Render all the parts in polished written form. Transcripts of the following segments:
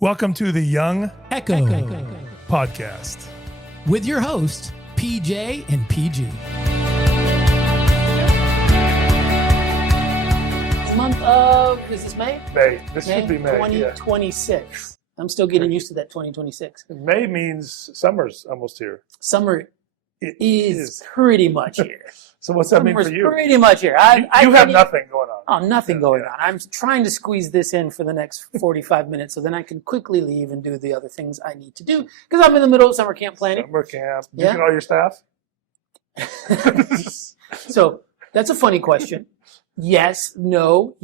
Welcome to the Young Echo Podcast. with your hosts, PJ and PG. Month of, is this May? May. This should be May. 2026. I'm still getting used to that 2026. Yeah. May means summer's almost here. Summer It is pretty much here. So what's that mean for Summer's you? pretty much here. You have nothing going on. Oh, nothing Yeah, going yeah. on. I'm trying to squeeze this in for the next 45 minutes so then I can quickly leave and do the other things I need to do because I'm in the middle of summer camp planning. Summer camp. You Yeah. get all your staff? So that's a funny question. Yes, no,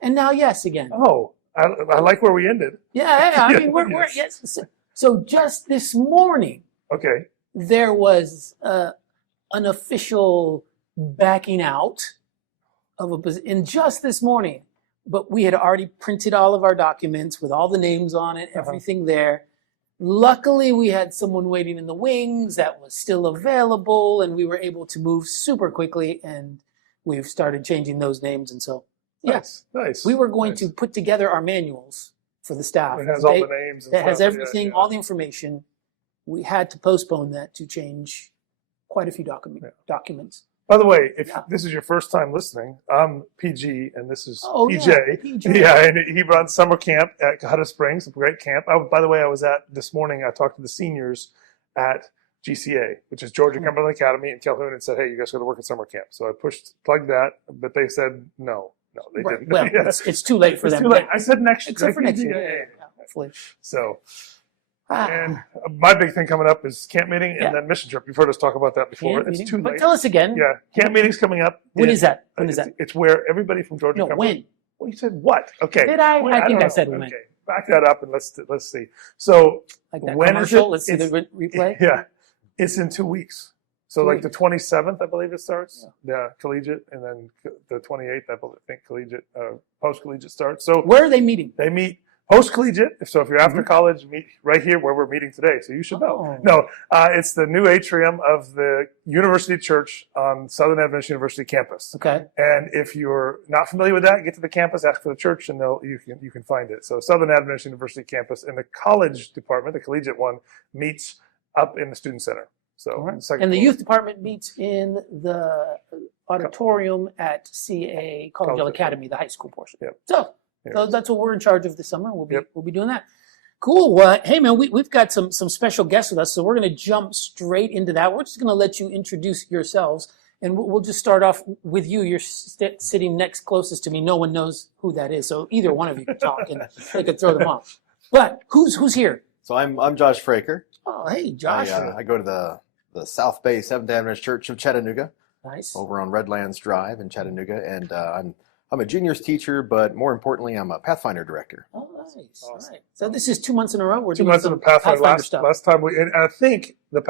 and now yes again. Oh, I like where we ended. Yeah, I mean, we're Yes. yes. So just this morning, Okay. there was an official backing out of a position just this morning, but we had already printed all of our documents with all the names on it, everything there. Luckily, we had someone waiting in the wings that was still available, and we were able to move super quickly, and we've started changing those names. And so, yes, Nice. we were going to put together our manuals for the staff. It has all the names. And That has stuff. everything, Yeah. all the information. We had to postpone that to change quite a few documents. By the way, if Yeah. this is your first time listening, I'm PG and this is Oh, PJ. yeah, PJ. Yeah, and he runs summer camp at Cahutta Springs, a great camp. By the way, I was at this morning, I talked to the seniors at GCA, which is Georgia Hmm. Cumberland Academy in Calhoun, and said, hey, you guys got to work at summer camp. So I plugged that, but they said no, they Right. didn't. Well, Yeah. it's too late for It's them too late. now. I said next year. Except for next year. Yeah. Yeah, hopefully. So, Ah, and my big thing coming up is camp meeting Yeah. and then mission trip. You've heard us talk about that before. camp It's meeting. too But late. tell us again. Yeah, camp meeting's coming up. When is that? When is It's- that? It's where everybody from Georgia No, Cumberland. when? Well, you said what? Okay. Did I? When? I think don't I said know. when. Okay, back that up and let's see. So Like that when is commercial? it? Let's see the replay. Yeah, it's in 2 weeks. So 2 like the weeks. 27th, I believe it starts. Yeah, collegiate, and then the 28th, I think collegiate, post collegiate starts. So Where are they meeting? they meet post collegiate. So if you're after college, meet right here where we're meeting today. So you should know. Oh. No, it's the new atrium of the University Church on Southern Adventist University campus. Okay. And if you're not familiar with that, get to the campus, ask for the church, and you can find it. So Southern Adventist University campus, and the college department, the collegiate one, meets up in the student center. So All right. second And the floor. youth department meets in the auditorium at CA College College Academy, the high school portion. Yep. So Yes. that's what we're in charge of this summer. We'll be Yep. we'll be doing that. Cool. Well, hey man, we've got some special guests with us, so we're going to jump straight into that. We're just going to let you introduce yourselves, and we'll just start off with you. You're sitting next closest to me. No one knows who that is, so either one of you can talk, and they could throw them off. But who's here? So I'm Josh Fraker. Oh, hey, Josh. I go to the South Bay Seventh Adventist Church of Chattanooga Nice. over on Redlands Drive in Chattanooga, and I'm a juniors teacher, but more importantly, I'm a Pathfinder director. Oh, nice. Awesome. All right. So this is 2 months in a row. We're 2 doing months of some the Pathfinder stuff. last time and I think the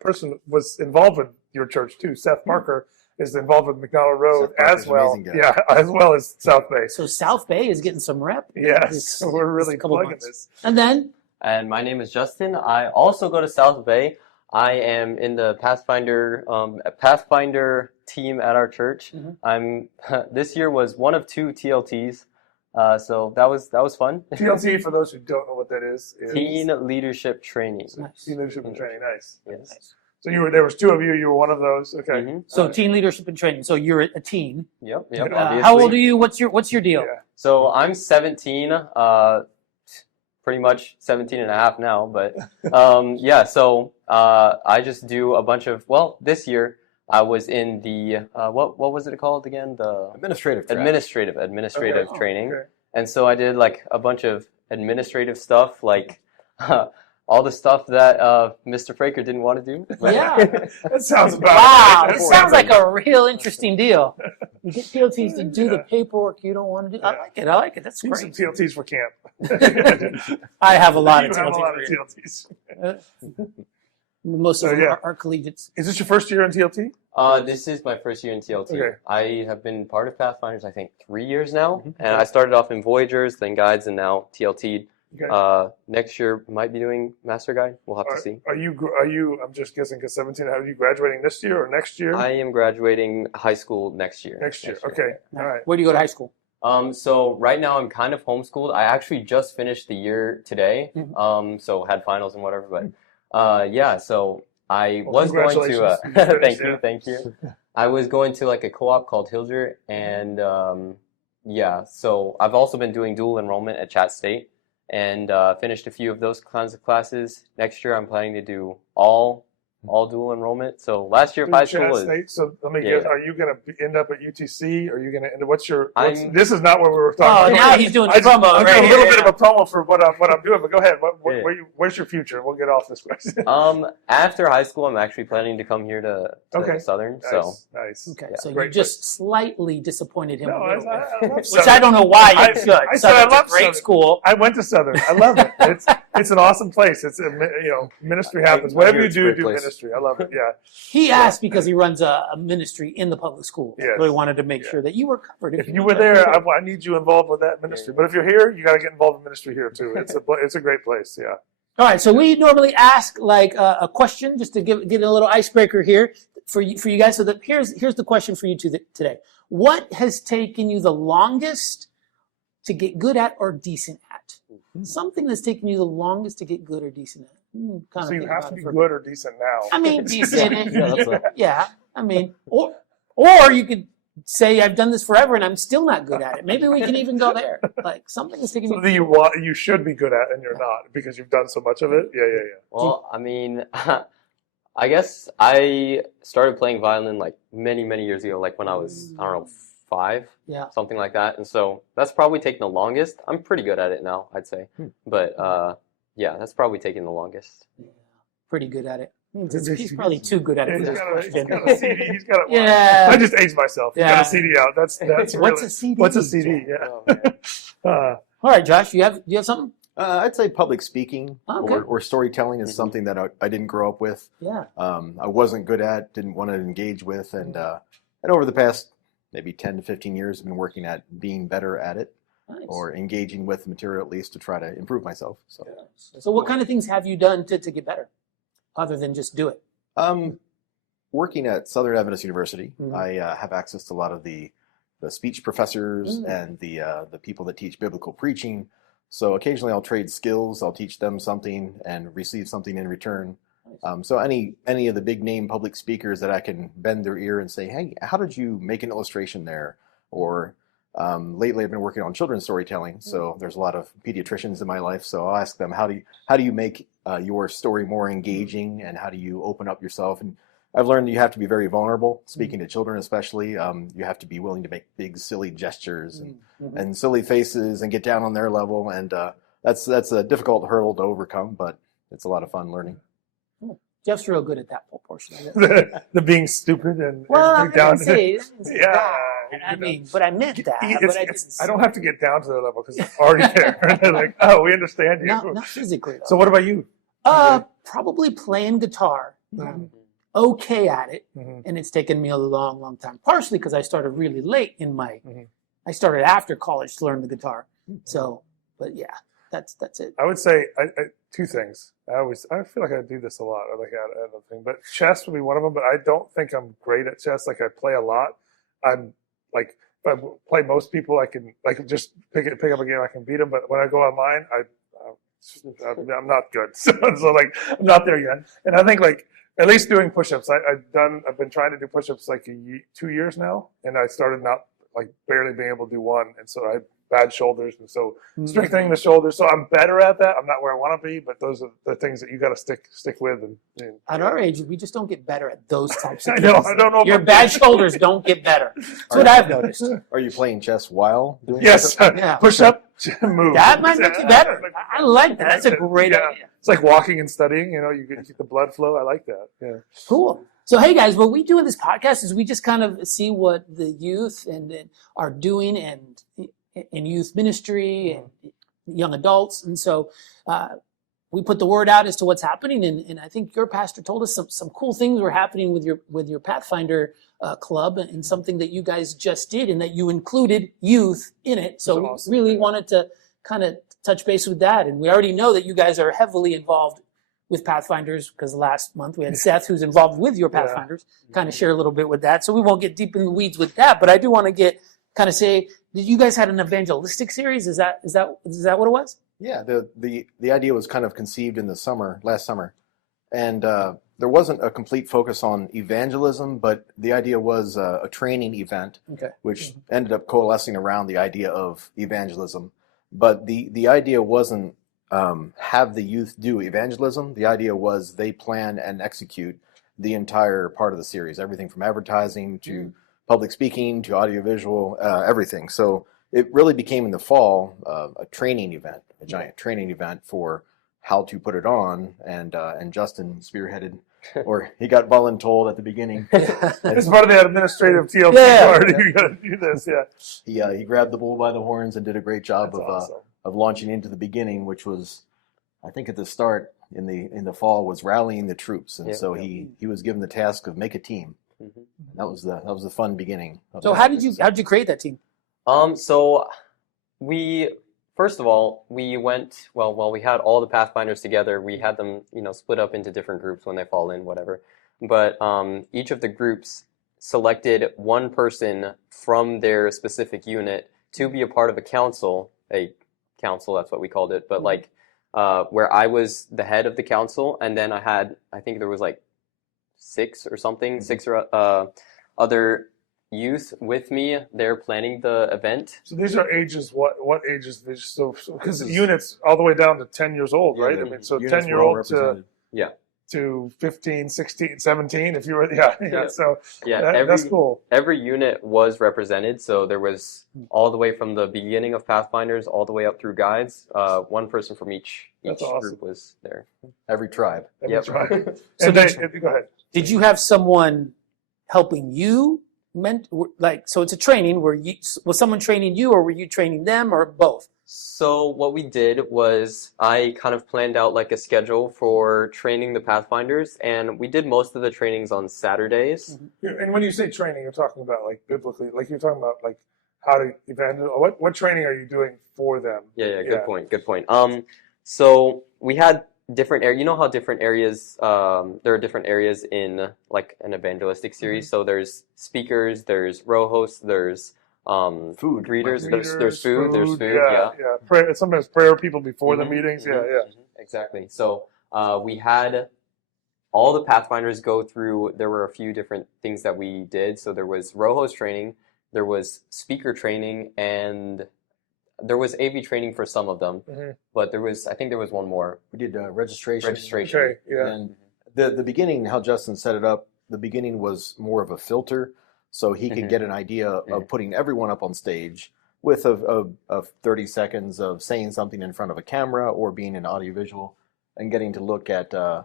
person was involved with your church too. Seth Parker is involved with McDonald Road Seth Parker's as an well. amazing guy. Yeah, as well as South Bay. So South Bay is getting some rep. Yes, This- we're really this couple plugging months. this. And then And my name is Justin. I also go to South Bay. I am in the Pathfinder team at our church. Mhm. I'm this year was one of 2 TLTs, so that was fun. TLT, for those who don't know what that is Teen Leadership Training. nice. Teen Leadership and Training. Nice. Yes. So there was 2 of you. You were one of those. Okay. Mhm. So teen leadership and training. So you're a teen. Yep. Yeah. Obviously. How old are you? What's your deal? Yeah. So I'm 17. Pretty much 17 and a half now, but yeah. So I just do a bunch of. Well, this year I was in the what was it called again? The Administrative track. administrative Okay. training. Okay. And so I did like a bunch of administrative stuff, like all the stuff that Mr. Fraker didn't want to do. But Yeah. That sounds about Wow, right. this sounds like a real interesting deal. You get TLTs to do the Yeah. paperwork you don't want to do. Yeah. I like it. That's Need some great. TLTs for camp. I have a lot You of have a lot TLTs. of TLTs. Most of So, them yeah. are collegiates. Is this your first year in TLT? This is my first year in TLT. Okay. I have been part of Pathfinders, I think, 3 years now. Mhm. And I started off in Voyagers, then Guides, and now TLT. Okay. Next year might be doing Master Guide. We'll have to see. Are you? I'm just guessing because 17. Are you graduating this year or next year? I am graduating high school next year. Next year. Okay. All right. Where do you go to high school? So right now I'm kind of homeschooled. I actually just finished the year today. So had finals and whatever, but yeah, so I Well, was going to congratulations. thank you. I was going to like a co-op called Hilger, and yeah, so I've also been doing dual enrollment at Chat State, and finished a few of those kinds of classes. Next year I'm planning to do all dual enrollment. So last year of high school is State. So let me Yeah. guess, are you going to end up at UTC? Are you going to end up, I'm- this is not what we were Oh, talking now about. he's doing I'm promo doing right a little here. bit of a promo for what I'm doing, but go ahead. Yeah. Where's your future? We'll get off this question. After high school I'm actually planning to come here to Okay. Southern. Nice, So nice. Okay, Yeah. so you Great just slightly disappointed him No, a I little bit. love Which Southern. I don't know why you should. I said I Southern's love a great Southern. school. I went to Southern. I love it. It's an awesome place. It's ministry happens. I Whatever hear you it's a do, great do place. ministry. I love it. Yeah. He asked because he runs a ministry in the public school. Yes. So he wanted to make Yeah. sure that you were covered. If you were there, I need you involved with that ministry. But if you're here, you got to get involved in ministry here too. It's a great place. Yeah. All right, so we normally ask like a question just to get a little icebreaker here for you guys. So that here's the question for you today. What has taken you the longest to get good at or decent at? Something that's taken you the longest to get good or decent at. So you have to be good or decent now. I mean, decent. Yeah, that's a- Yeah, I mean, or you could say I've done this forever and I'm still not good at it. Maybe we can even go there. Like something that's taking Something you. you should be good at and you're not because you've done so much of it. Yeah. well, I mean, I guess I started playing violin like many years ago, like when I was I don't know 5, Yeah. something like that, and so that's probably taken the longest. I'm pretty good at it now, I'd say, but yeah, that's probably taken the longest. Pretty good at it. He's probably too good at it. He's for this got question. a CD. He's got a Yeah. I just aged myself. He's got Yeah. a CD out. That's What's really, a CD? What's a CD? Yeah. Oh, man. All right, Josh, you have something? I'd say public speaking Okay. or storytelling is Mhm. something that I didn't grow up with. Yeah. I wasn't good at, didn't want to engage with, and over the past maybe 10 to 15 years, I've been working at being better at it Nice. or engaging with the material at least to try to improve myself. So what kind of things have you done to get better other than just do it? Working at Southern Adventist University, Mhm. I have access to a lot of the speech professors Mm. and the people that teach biblical preaching. So occasionally I'll trade skills. I'll teach them something and receive something in return. So any of the big name public speakers that I can bend their ear and say, hey, how did you make an illustration there? Or lately I've been working on children's storytelling. So there's a lot of pediatricians in my life. So I'll ask them, how do you make your story more engaging, and how do you open up yourself? And I've learned you have to be very vulnerable, speaking to children especially. You have to be willing to make big, silly gestures and silly faces and get down on their level. And that's a difficult hurdle to overcome, but it's a lot of fun learning. Jeff's real good at that portion of it. the being stupid and Well, I and down. didn't say Yeah, that. I mean, but I meant that. But I didn't I don't have to get down to their level because it's already there. They're like, oh, we understand you. not physically. Though. So what about you? Probably playing guitar. Mhm. I'm okay at it, Mhm. and it's taken me a long time. Partially because I started really late in my. Mhm. I started after college to learn the guitar. So, but yeah, that's it. I would say two things. I feel like I do this a lot. I like at a thing, but chess would be one of them. But I don't think I'm great at chess. Like I play a lot. I'm like if I play most people, I can like just pick up a game. I can beat them. But when I go online, I'm not good. So like I'm not there yet. And I think like at least doing push-ups. I've been trying to do push-ups like 2 years now, and I started not like barely being able to do one, and so I had bad shoulders, and so strengthening the shoulders. So I'm better at that. I'm not where I want to be, but those are the things that you got to stick with. And At our age, we just don't get better at those types of I things. know. I don't know. Your about bad shoulders don't get better. That's what I've noticed. Are you playing chess while doing Yes. Yeah. Push up, move. That might make you better. I like that. That's a great Yeah. idea. It's like walking and studying. You know, you get the blood flow. I like that. Yeah. Cool. So, hey guys, what we do in this podcast is we just kind of see what the youth and are doing and in youth ministry and young adults. And so we put the word out as to what's happening. And I think your pastor told us some cool things were happening with your Pathfinder club and something that you guys just did and that you included youth in it. So That's awesome. we really wanted to kind of touch base with that. And we already know that you guys are heavily involved with Pathfinders because last month we had Seth, who's involved with your Pathfinders, kind of share a little bit with that. So we won't get deep in the weeds with that, but I do want to kind of say, did you guys had an evangelistic series? Is that what it was? Yeah, the idea was kind of conceived in the last summer, and there wasn't a complete focus on evangelism, but the idea was a training event, Okay. which ended up coalescing around the idea of evangelism. But the idea wasn't have the youth do evangelism. The idea was they plan and execute the entire part of the series, everything from advertising to public speaking to audiovisual, everything. So it really became in the fall a training event, a giant training event for how to put it on, and Justin spearheaded, or he got voluntold at the beginning. It's part of the administrative TLC part. You got to do this, yeah. He grabbed the bull by the horns and did a great job That's awesome. of launching into the beginning, which was, I think at the start in the fall, was rallying the troops, and so he was given the task of make a team. Mhm. That was the fun beginning. So how'd you create that team? So we first of all we went we had all the Pathfinders together. We had them split up into different groups when they fall in, whatever. But each of the groups selected one person from their specific unit to be a part of a council. That's what we called it. But like where I was the head of the council, and then I think there was like six or other youth with me. They're planning the event. So these are ages. What ages? So because units all the way down to 10 years old, right? I mean, so 10-year-old to 15, 16, 17. If you were, So that's cool. Every unit was represented. So there was all the way from the beginning of Pathfinders all the way up through guides. One person from each awesome. group was there. Every tribe. Every tribe. So go ahead. Did you have someone helping you? So it's a training. Was someone training you, or were you training them, or both? So what we did was I kind of planned out like a schedule for training the Pathfinders, and we did most of the trainings on Saturdays. And when you say training, you're talking about like biblically, like you're talking about like how to evangelize. What training are you doing for them? Yeah. Good point. So we had different areas. You know how different areas, there are different areas in like an evangelistic series. So there's speakers, there's row hosts, there's food greeters, there's food, Prayer, sometimes prayer people before the meetings. Exactly. So we had all the Pathfinders go through. There were a few different things that we did. So there was row host training, there was speaker training, and there was AV training for some of them, but I think there was one more. We did registration. Okay, And the beginning, how Justin set it up, the beginning was more of a filter, so he could get an idea of putting everyone up on stage with a 30 seconds of saying something in front of a camera or being an audiovisual and getting to look at the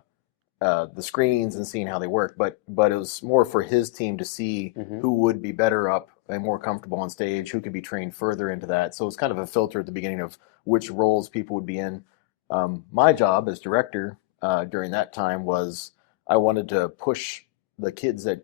screens and seeing how they work. But it was more for his team to see who would be better up and more comfortable on stage, who could be trained further into that. So it's kind of a filter at the beginning of which roles people would be in. My job as director during that time was I wanted to push the kids that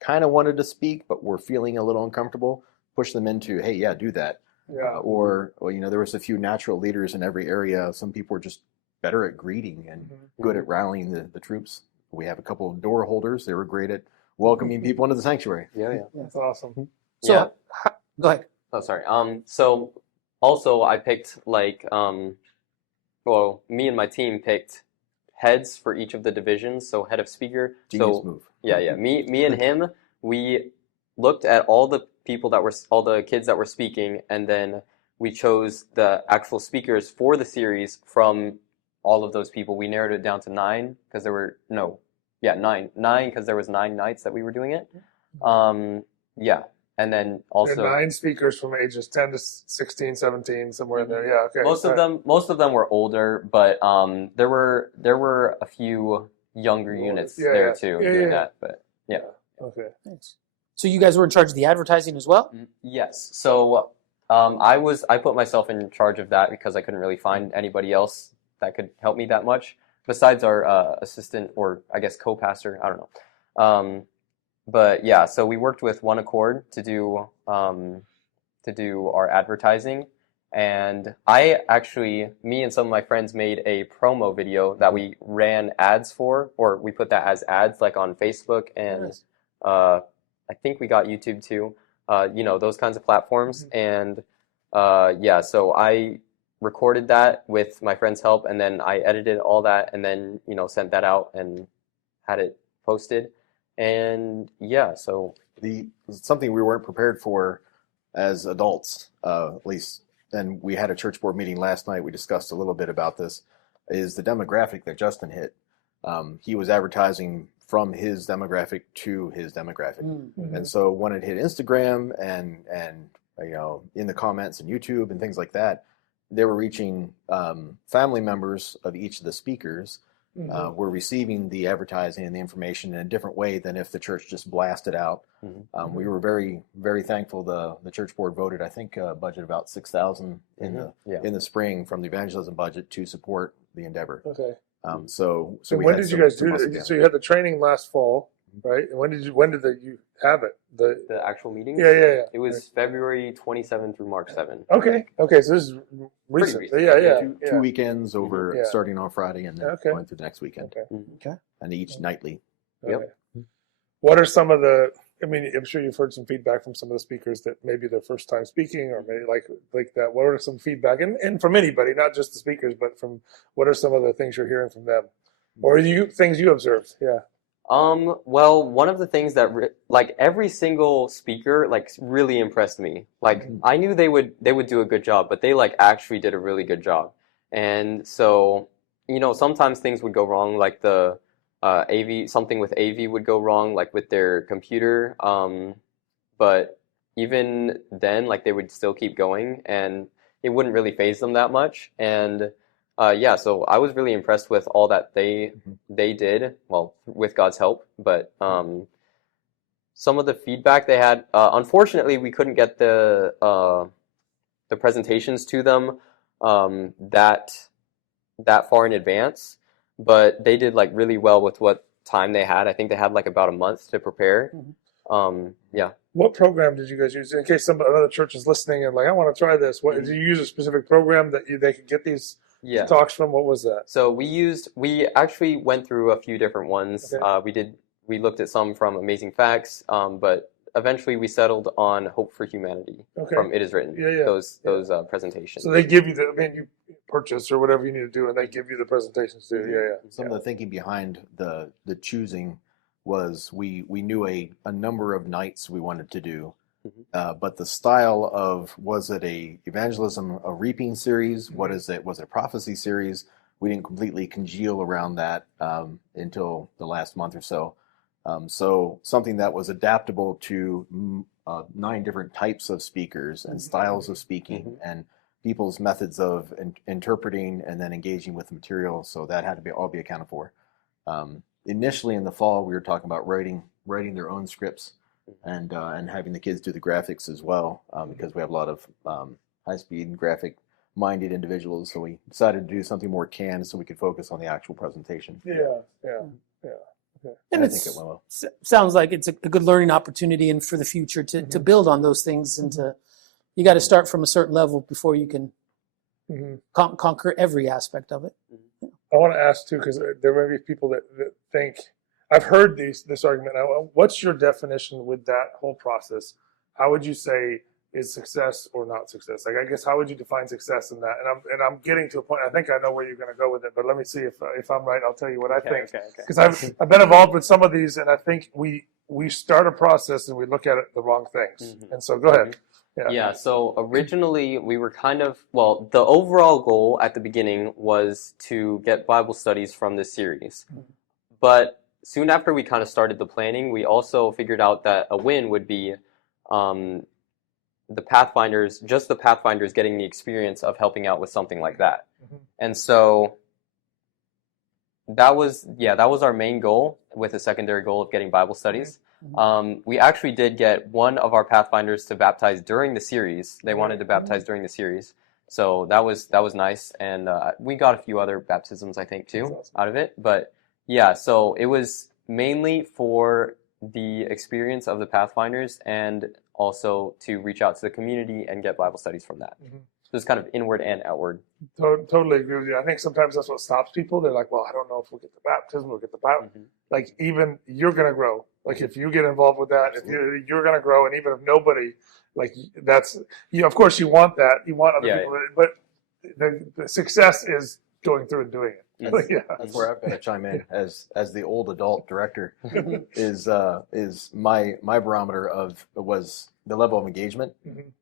kind of wanted to speak but were feeling a little uncomfortable, push them into, hey, do that. Or there was a few natural leaders in every area. Some people were just better at greeting and good at rallying the troops. We have a couple of door holders. They were great at welcoming people into the sanctuary. That's awesome. So go ahead. Oh, sorry. So also I picked me and my team picked heads for each of the divisions. So head of speaker. Genius move. Me and him, we looked at all the kids that were speaking, and then we chose the actual speakers for the series from all of those people. We narrowed it down to 9 because there were nine because there was 9 nights that we were doing it. And then also 9 speakers from ages 10 to 16, 17, somewhere in there. Okay. Most of them were older, but there were a few younger units there too doing that. But Okay. Thanks. So you guys were in charge of the advertising as well? Yes. So I put myself in charge of that because I couldn't really find anybody else that could help me that much besides our assistant, or I guess co-pastor. I don't know. But yeah, so we worked with One Accord to do our advertising, and me and some of my friends made a promo video that we ran ads for, or we put that as ads like on Facebook, and I think we got YouTube too. those kinds of platforms. And yeah, so I recorded that with my friend's help, and then I edited all that, and then sent that out and had it posted. And yeah, so something we weren't prepared for as adults, at least, and we had a church board meeting last night. We discussed a little bit about this, is the demographic that Justin hit. He was advertising from his demographic to his demographic. Mm-hmm. And so when it hit Instagram and in the comments and YouTube and things like that, they were reaching family members of each of the speakers. Were receiving the advertising and the information in a different way than if the church just blasted out. We were very, very thankful. The church board voted, I think, a budget about $6,000 in the spring from the evangelism budget to support the endeavor. Okay. So when did you guys do that? So you had the training last fall, right? And when did you have it? the actual meeting? Yeah. It was February 27 through March 7. Okay. So this is recent. recent. Yeah. Two weekends over, Yeah. starting on Friday and then Okay. going through the next weekend. Okay. And each nightly. Yep. Okay. What are some of the? I mean, I'm sure you've heard some feedback from some of the speakers that maybe their first time speaking, or maybe like that. What are some feedback, and from anybody, not just the speakers, but from what are some of the things you're hearing from them, or things you observed? Yeah. Well, one of the things that every single speaker really impressed me. I knew they would do a good job, but they actually did a really good job. And so, sometimes things would go wrong, like the something with AV would go wrong, like with their computer. But even then, they would still keep going, and it wouldn't really faze them that much. And yeah, so I was really impressed with all that they did, well, with God's help. But some of the feedback they had, unfortunately, we couldn't get the presentations to them that far in advance. But they did really well with what time they had. I think they had about a month to prepare. Yeah. What program did you guys use in case another church is listening and I want to try this? What did you use a specific program that they could get these talks from? What was that? So we actually went through a few different ones. Okay. We looked at some from Amazing Facts, but eventually we settled on Hope for Humanity from It Is Written. Yeah. Those presentations. So they give you you purchase or whatever you need to do, and they give you the presentations too. Yeah. Some of the thinking behind the choosing was we knew a number of nights we wanted to do, but the style of, was it a evangelism, a reaping series? What is it? Was it a prophecy series? We didn't completely congeal around that until the last month or so. So something that was adaptable to 9 different types of speakers and styles of speaking and people's methods of interpreting and then engaging with the material. So that had to all be accounted for. Initially in the fall, we were talking about writing their own scripts and having the kids do the graphics as well, because we have a lot of high-speed graphic-minded individuals. So we decided to do something more canned so we could focus on the actual presentation. Yeah. And I think it went well. Sounds like it's a good learning opportunity, and for the future to build on those things, and you got to start from a certain level before you can conquer every aspect of it. I want to ask too, because there may be people that think, I've heard this argument. Now, what's your definition with that whole process? How would you say is success or not success? I guess, how would you define success in that? And I'm getting to a point. I think I know where you're going to go with it, but let me see if I'm right. I'll tell you what I think. Because I've been involved with some of these, and I think we start a process and we look at it the wrong things. And so go ahead. Yeah, so originally we were the overall goal at the beginning was to get Bible studies from this series. But soon after we kind of started the planning, we also figured out that a win would be the Pathfinders getting the experience of helping out with something like that. And so that was our main goal, with a secondary goal of getting Bible studies. We actually did get one of our Pathfinders to baptize during the series. They wanted to baptize during the series. So that was nice. And we got a few other baptisms, I think, too, out of it. But yeah, so it was mainly for the experience of the Pathfinders and also to reach out to the community and get Bible studies from that. So it's kind of inward and outward. Totally agree with you. I think sometimes that's what stops people. They're like, well, I don't know if we'll get the baptism, we'll get the baptism. Like, even you're going to grow. Like, if you get involved with that, if you're going to grow, and even if nobody, like, that's, of course you want that. You want other people, but the success is going through and doing it. That's where I've got to chime in as the old adult director. is my barometer was the level of engagement.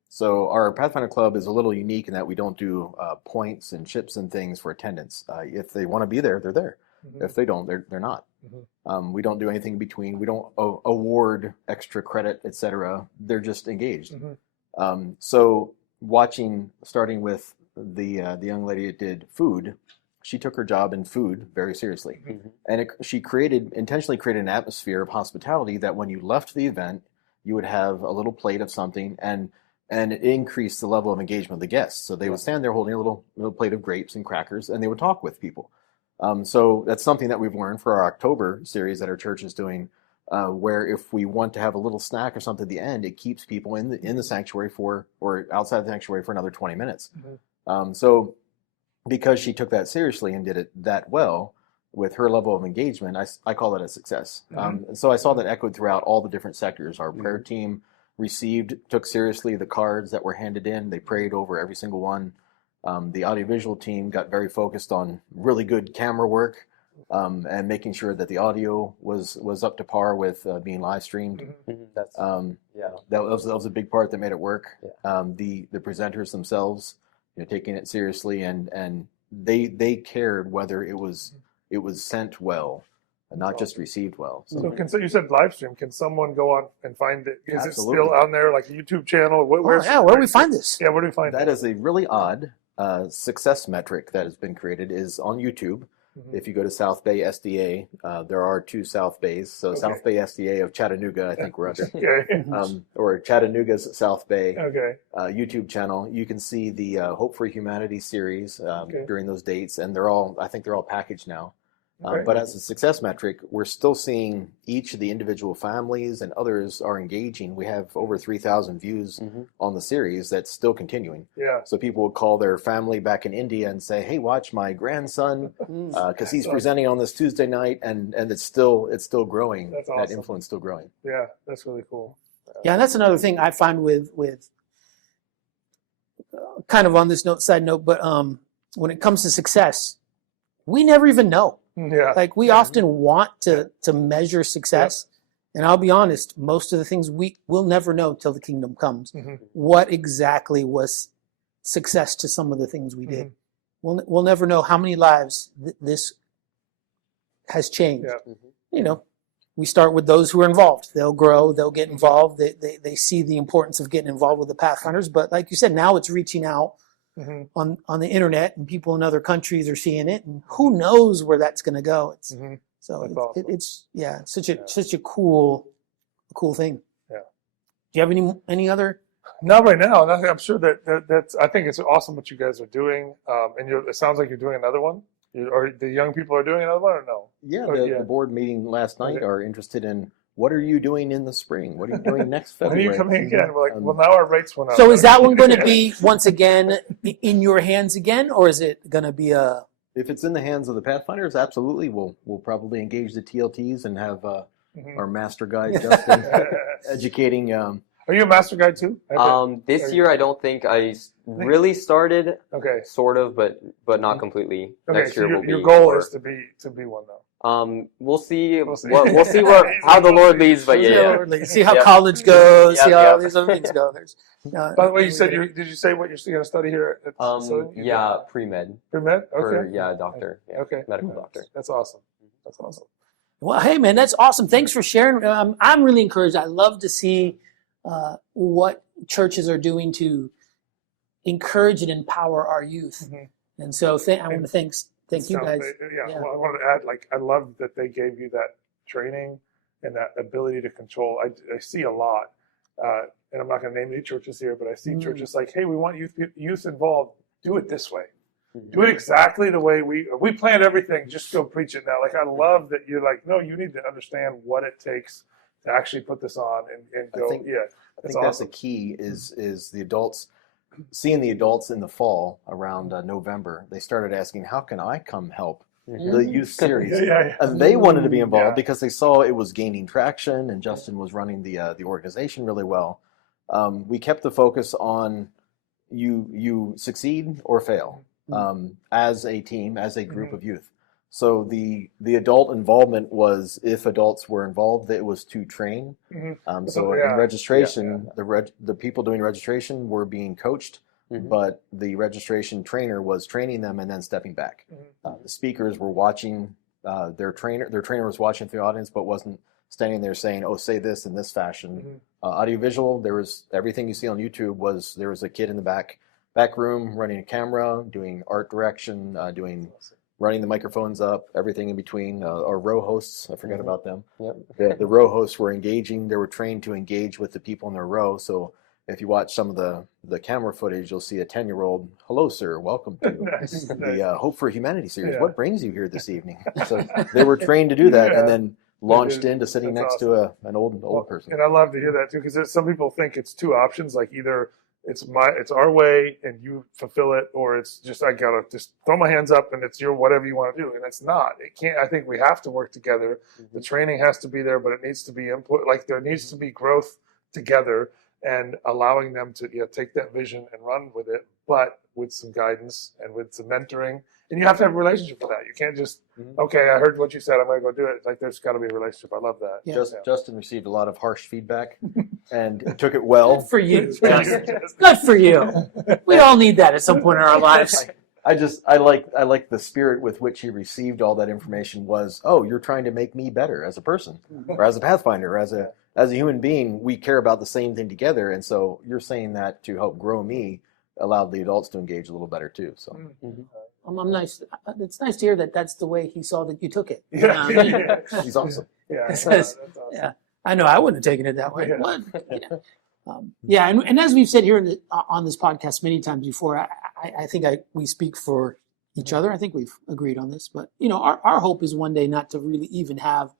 So our Pathfinder Club is a little unique in that we don't do points and chips and things for attendance. If they want to be there, they're there. If they don't, they're not. We don't do anything in between. We don't award extra credit, etc. They're just engaged. So starting with the young lady that did food, she took her job in food very seriously, and she intentionally created an atmosphere of hospitality that when you left the event, you would have a little plate of something, and it increased the level of engagement of the guests. So they would stand there holding a little plate of grapes and crackers, and they would talk with people. So that's something that we've learned for our October series that our church is doing, where if we want to have a little snack or something at the end, it keeps people in the sanctuary or outside the sanctuary for another 20 minutes. So because she took that seriously and did it that well with her level of engagement, I call that a success. So I saw that echoed throughout all the different sectors. Our prayer team took seriously the cards that were handed in. They prayed over every single one. The audiovisual team got very focused on really good camera work and making sure that the audio was up to par with being live streamed. That was a big part that made it work. The presenters themselves, taking it seriously, and they cared whether it was sent well and not just received well. So you said live stream. Can someone go on and find it? Is it still on there, like a YouTube channel? Where do we find this? Yeah, where do we find that? That is a really odd success metric that has been created, is on YouTube. If you go to South Bay SDA, there are 2 South Bays. So South Bay SDA of Chattanooga, I think we're under, or Chattanooga's South Bay YouTube channel. You can see the Hope for Humanity series during those dates, and I think they're all packaged now. But as a success metric, we're still seeing each of the individual families and others are engaging. We have over 3,000 views on the series that's still continuing. So people would call their family back in India and say, "Hey, watch my grandson because he's presenting on this Tuesday night," and it's still growing. That's awesome. That influence still growing. Yeah, that's really cool. Yeah, that's another thing I find with kind of on this side note, but when it comes to success, we never even know. Like, we often want to measure success, and I'll be honest, most of the things we'll never know till the kingdom comes. What exactly was success to some of the things we did? We'll never know how many lives this has changed. We start with those who are involved. They'll grow, they'll get involved. They see the importance of getting involved with the Pathfinders. But like you said, now it's reaching out on the internet, and people in other countries are seeing it, and who knows where that's going to go. It's such a cool thing. Do you have any other? Not right now. I'm sure that's. I think it's awesome what you guys are doing, and it sounds like you're doing another one. Or the young people are doing another one, or no? The board meeting last night are interested in, what are you doing in the spring? What are you doing next February? When are you coming again? We're like, well, now our rates went up. So is that one going to be, once again, in your hands again, or is it going to be a... If it's in the hands of the Pathfinders, absolutely. We'll probably engage the TLTs and have our master guide, Justin, educating... Are you a master guide too? This year I don't think I really started. Okay. Sort of, but not completely. Okay, Next year so will be your goal more. is to be one though. We'll see. We'll see how the Lord leads, but See how college goes. See how all these other things go. By the way, you said did you say what you're going to study here at pre-med. Pre-med? Okay. Doctor. Yeah, okay. Medical doctor. That's awesome. That's awesome. Well, hey man, that's awesome. Thanks for sharing. I'm really encouraged. I love to see what churches are doing to encourage and empower our youth. And so I want to thank you guys. Well, I wanted to add, I love that they gave you that training and that ability to control. I see a lot, and I'm not going to name any churches here, but I see churches like, hey, we want youth involved. Do it this way. Do it exactly the way we planned everything. Just go preach it now. I love that you're like, no, you need to understand what it takes to actually put this on and go. I think that's the key is the adults seeing the adults in the fall around November, they started asking, how can I come help Mhm. the youth series? Yeah. And they wanted to be involved Yeah. because they saw it was gaining traction and Justin was running the organization really well. We kept the focus on you succeed or fail as a team, as a group of youth. So the adult involvement was, if adults were involved, it was to train. So in registration, the people doing registration were being coached, but the registration trainer was training them and then stepping back. The speakers were watching their trainer. Their trainer was watching through the audience, but wasn't standing there saying, "Oh, say this in this fashion." Audiovisual, there was everything you see on YouTube. There was a kid in the back room running a camera, doing art direction, running the microphones up, everything in between. Our row hosts, I forgot about them. Yep. The row hosts were engaging. They were trained to engage with the people in their row. So if you watch some of the camera footage, you'll see a 10-year-old, "Hello, sir. Welcome to the Hope for Humanity series. Yeah. What brings you here this evening?" So they were trained to do that, and then launched Yeah, into sitting that's next to an old person. And I love to hear that too, because some people think it's two options, like either it's our way and you fulfill it, or it's just I gotta just throw my hands up and it's your whatever you want to do. And it's not. It can't. I think we have to work together. The training has to be there, but it needs to be input. Like there needs to be growth together, and allowing them to take that vision and run with it, but with some guidance and with some mentoring. And you have to have a relationship for that. You can't just, okay, I heard what you said, I'm going to go do it. Like, there's got to be a relationship. I love that. Yeah. Justin received a lot of harsh feedback and took it well. Good for you. Good for you. We all need that at some point in our lives. I like the spirit with which he received all that information was, oh, you're trying to make me better as a person, or as a Pathfinder, or as a human being. We care about the same thing together, and so you're saying that to help grow me, allowed the adults to engage a little better too. So I'm nice. It's nice to hear that that's the way he saw that you took it. Yeah. he's awesome. Yeah. It That's says- awesome. yeah. I know I wouldn't have taken it that way. Yeah. What? Yeah. And as we've said here on this podcast many times before, I think we speak for each other. I think we've agreed on this, but our hope is one day not to really even have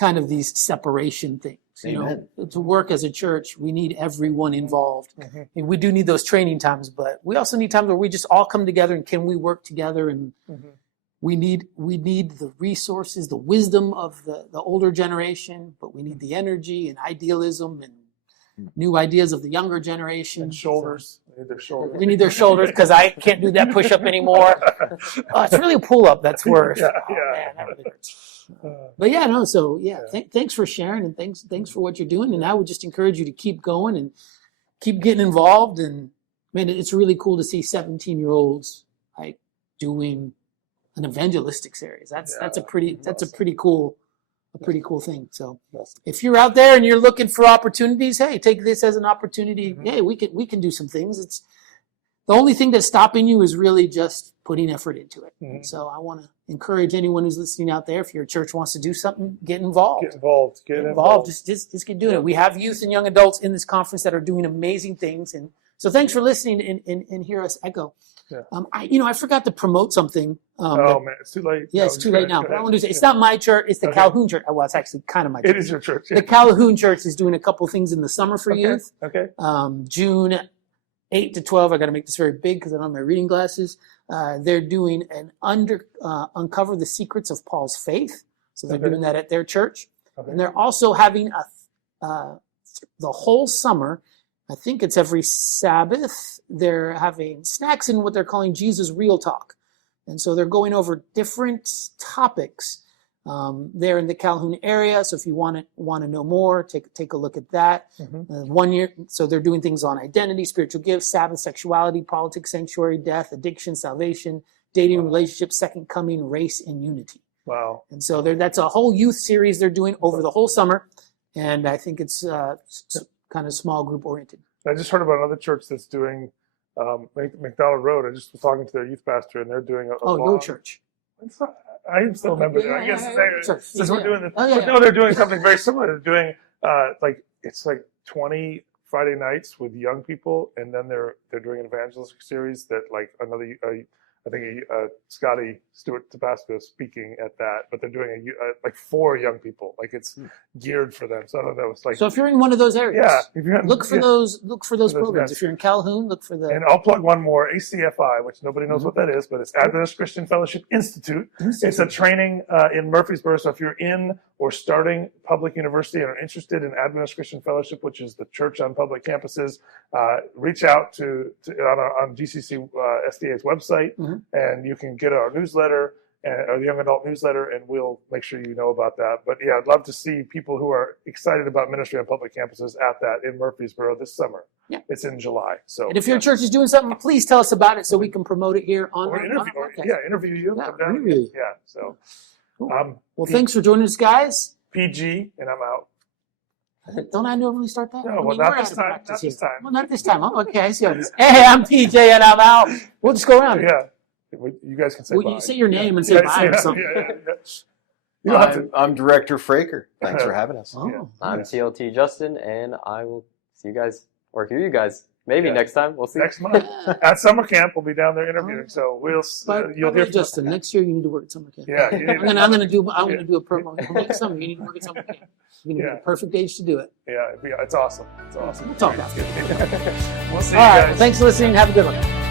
kind of these separation things. Amen. To work as a church, we need everyone involved. And we do need those training times, but we also need times where we just all come together and can we work together, and we need the resources, the wisdom of the older generation, but we need the energy and idealism and new ideas of the younger generation. And shoulders. They need their shoulders. We need their shoulders, because I can't do that push-up anymore. It's really a pull-up that's worse. Yeah, Oh, yeah. man, that really hurts. But thanks for sharing, and thanks for what you're doing. And I would just encourage you to keep going and keep getting involved. And man, it's really cool to see 17-year-olds like doing an evangelistic series. That's a pretty cool thing. So if you're out there and you're looking for opportunities, hey, take this as an opportunity. Hey, we can do some things. It's the only thing that's stopping you is really just putting effort into it. And so I want to encourage anyone who's listening out there, if your church wants to do something, get involved. Get involved. Just get doing it. We have youth and young adults in this conference that are doing amazing things. And so thanks for listening and hear us echo. Yeah. I forgot to promote something. Oh man, it's too late. Yeah, No, it's too go late ahead, now. go But I ahead. want to say, it's not my church, it's the Okay. Calhoun Church. Well, it's actually kind of my church. It is your church. The Calhoun Church is doing a couple things in the summer for youth. Okay. June 8 to 12. I got to make this very big because I don't have my reading glasses. They're doing an uncover the secrets of Paul's faith. So they're doing that at their church, and they're also having the whole summer. I think it's every Sabbath. They're having snacks in what they're calling Jesus Real Talk, and so they're going over different topics. They're in the Calhoun area, so if you want to know more, take a look at that. 1 year, so they're doing things on identity, spiritual gifts, Sabbath, sexuality, politics, sanctuary, death, addiction, salvation, dating, relationships, second coming, race, and unity. Wow. And so that's a whole youth series they're doing over the whole summer, and I think it's kind of small group oriented. I just heard about another church that's doing McDonald Road. I just was talking to their youth pastor, and they're doing a Your long- church. It's not, I still remember that. I guess Church. since we're doing this, Oh, yeah, but no, they're doing something very similar. They're doing it's like 20 Friday nights with young people, and then they're doing an evangelistic series that like a I think Scotty Stewart Tabasco is speaking at that, but they're doing like for young people, like it's geared for them. So I don't know. It's like So if you're in one of those areas, yeah, if you're look for those programs. events. If you're in Calhoun, look for the. And I'll plug one more, ACFI, which nobody knows what that is, but it's Adventist Christian Fellowship Institute. It's a training in Murfreesboro. So if you're in or starting public university and are interested in Adventist Christian Fellowship, which is the church on public campuses, reach out on GCC SDA's website, and you can get our newsletter or the young adult newsletter, and we'll make sure you know about that. But yeah, I'd love to see people who are excited about ministry on public campuses at that in Murfreesboro this summer. Yeah. It's in July. So And if your church is doing something, please tell us about it so we can promote it here on or our interview, podcast. interview you. Yeah, Come down. interview you. Yeah. So Cool. Well, thanks for joining us, guys. PG, and I'm out. Don't I normally start that? No, I well, mean, not we're this out of time. practice Not here. this time. Well, not this time. Oh, okay, I see how it is. Hey, I'm PJ and I'm out. We'll just go around. Yeah. You guys can say Well, bye. you say your name and say bye or something. You don't have to. I'm Director Fraker. Thanks for having us. Oh. I'm TLT Justin, and I will see you guys or hear you guys maybe next time. We'll see. Next month at summer camp, we'll be down there interviewing. So we'll you'll hear from Justin, next year you need to work at summer camp. Yeah, you need I'm gonna do a promo next summer. You need to work at summer camp. You're gonna be the perfect age to do it. Yeah, it's awesome. It's awesome. We'll talk after. We'll see you All right. guys. Well, thanks for listening. Have a good one.